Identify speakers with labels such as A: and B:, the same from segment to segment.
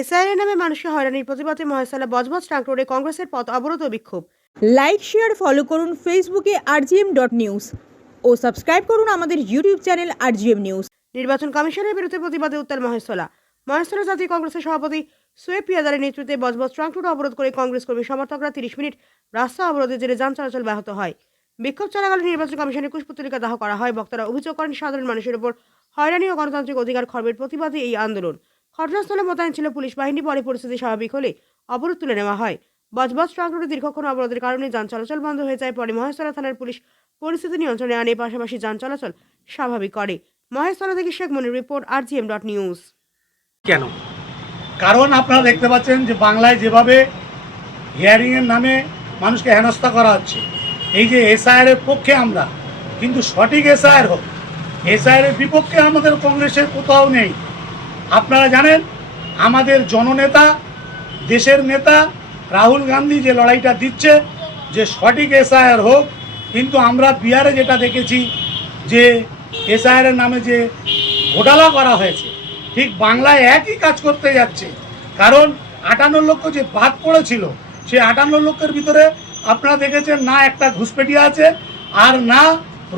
A: SIR নামে মানুষকে হয়রানির প্রতিবাদে মহেশালা বজবজ ট্রাঙ্ক রোডে কংগ্রেসের পথ অবরোধ ও বিক্ষোভ লাইক শেয়ার ফলো করুন ফেসবুকে আরজিএম ডট নিউজ ও সাবস্ক্রাইব করুন আমাদের ইউটিউব চ্যানেল আরজিএম নিউজ নির্বাচন কমিশনের বিরুদ্ধে প্রতিবাদে উত্তাল মহেশলা মহেশলা জাতীয় কংগ্রেসের সভাপতি সোয়েব পিয়াদারের নেতৃত্বে বজবজ ট্রাঙ্ক রোড অবরোধ করে কংগ্রেস কর্মী সমর্থকরা তিরিশ মিনিট রাস্তা অবরোধের জেরে যান চলাচল ব্যাহত হয় বিক্ষোভ চলাকালে নির্বাচন কমিশনের কুশপুতলিকা দাহ করা হয় বক্তারা অভিযোগ করেন সাধারণ মানুষের উপর হয়রানি ও গণতান্ত্রিক অধিকার খর্বের প্রতিবাদে এই আন্দোলন ঘটনাস্থলে মোতায়েন ছিল পুলিশ বাহিনী পরে পরিস্থিতি স্বাভাবিক হলে অবরোধ তুলে নেওয়া হয় বজবজ ট্রাক রোডে দীর্ঘক্ষণ অবরোধের কারণে যান চলাচল বন্ধ হয়ে যায় পরে মহেশতলা থানার পুলিশ পরিস্থিতি নিয়ন্ত্রণে আনে পাশাপাশি যান চলাচল স্বাভাবিক করে মহেশতলা থেকে Sheikh Monir report R GM dot news
B: কেন কারণ আপনারা দেখতে পাচ্ছেন যে বাংলায় যেভাবে এর নামে মানুষকে হেনস্থা করা হচ্ছে এই যে এসআইআরের পক্ষে আমরা কিন্তু সঠিক এসআইআর হোক এসআইআরের বিপক্ষে আমাদের কংগ্রেসের কোথাও নেই আপনারা জানেন আমাদের জননেতা দেশের নেতা রাহুল গান্ধী যে লড়াইটা দিচ্ছে যে সঠিক এসআইআর হোক কিন্তু আমরা বিহারে যেটা দেখেছি যে এসআইআরের নামে যে ঘোটালা করা হয়েছে ঠিক বাংলায় একই কাজ করতে যাচ্ছে কারণ আটান্ন লক্ষ যে বাদ পড়েছিল সেই আটান্ন লক্ষের ভিতরে আপনারা দেখেছেন না একটা ঘুষপেটিয়া আছে আর না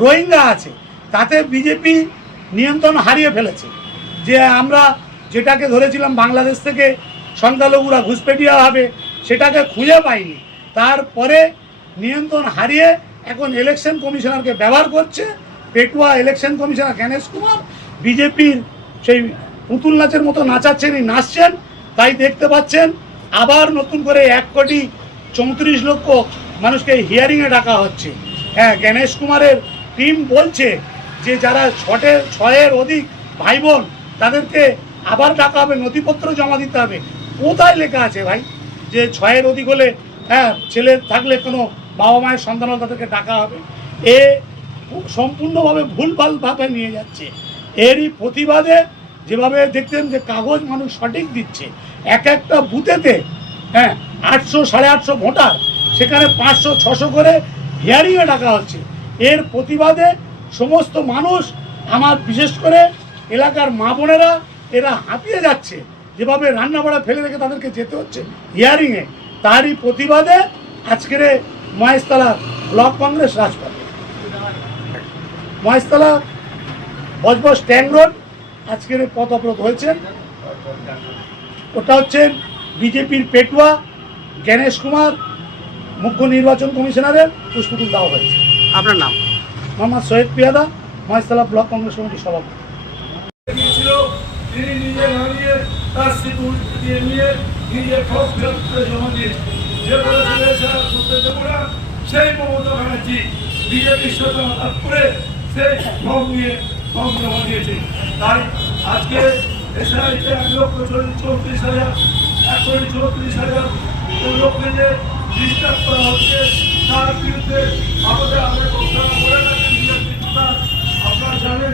B: রোহিঙ্গা আছে তাতে বিজেপি নিয়ন্ত্রণ হারিয়ে ফেলেছে যে আমরা যেটাকে ধরেছিলাম বাংলাদেশ থেকে সংখ্যালঘুরা ঘুষপেটিয়া হবে সেটাকে খুঁজে পাইনি তারপরে নিয়ন্ত্রণ হারিয়ে এখন ইলেকশন কমিশনারকে ব্যবহার করছে পেটুয়া ইলেকশন কমিশনার গণেশ কুমার বিজেপির সেই পুতুল নাচের মতো নাচাচ্ছেন নাচছেন তাই দেখতে পাচ্ছেন আবার নতুন করে এক কোটি চৌত্রিশ লক্ষ মানুষকে হিয়ারিংয়ে ডাকা হচ্ছে হ্যাঁ গণেশ কুমারের টিম বলছে যে যারা ছটের ছয়ের অধিক ভাই বোন তাদেরকে আবার ডাকা হবে নথিপত্র জমা দিতে হবে কোথায় লেখা আছে ভাই যে ছয়ের অধিক হলে হ্যাঁ ছেলে থাকলে কোনো বাবা মায়ের সন্তানও তাদেরকে ডাকা হবে এ সম্পূর্ণভাবে ভুলভালভাবে নিয়ে যাচ্ছে এরই প্রতিবাদে যেভাবে দেখতেন যে কাগজ মানুষ সঠিক দিচ্ছে এক একটা বুথেতে হ্যাঁ আটশো সাড়ে আটশো ভোটার সেখানে পাঁচশো ছশো করে হিয়ারিংয়ে ডাকা হচ্ছে এর প্রতিবাদে সমস্ত মানুষ আমার বিশেষ করে এলাকার মা বোনেরা এরা হাঁপিয়ে যাচ্ছে যেভাবে রান্নাবাড়া ফেলে রেখে তাদেরকে যেতে হচ্ছে হিয়ারিংয়ে তারই প্রতিবাদে আজকের মহেশতলা ব্লক কংগ্রেস রাজপথ মহেশতলা বজবজ ট্যাং রোড আজকের পথ অবরোধ হয়েছেন ওটা হচ্ছেন বিজেপির পেটুয়া গণেশ কুমার মুখ্য নির্বাচন কমিশনারের পুষ্পতুল দেওয়া হয়েছে আপনার নাম মোহাম্মদ সৈয়দ পিয়াদা মহেশতলা ব্লক কংগ্রেস কমিটির সভাপতি
C: তিনি নিজে দাঁড়িয়ে তার সিঁদুর দিয়ে নিয়ে নিজে ঠোক ফেরত করে জমা দিয়েছেন যে করতে সেই মমতা ব্যানার্জি বিজেপি সাথে করে সেই ফর্ম নিয়ে ফর্ম জমা দিয়েছে তাই আজকে এসআইতে এক লক্ষ চৌত্রিশ হাজার এক কোটি চৌত্রিশ হাজার লোককে যে ডিস্টার্ব করা হচ্ছে তার বিরুদ্ধে আমাদের আমাদের আপনারা জানেন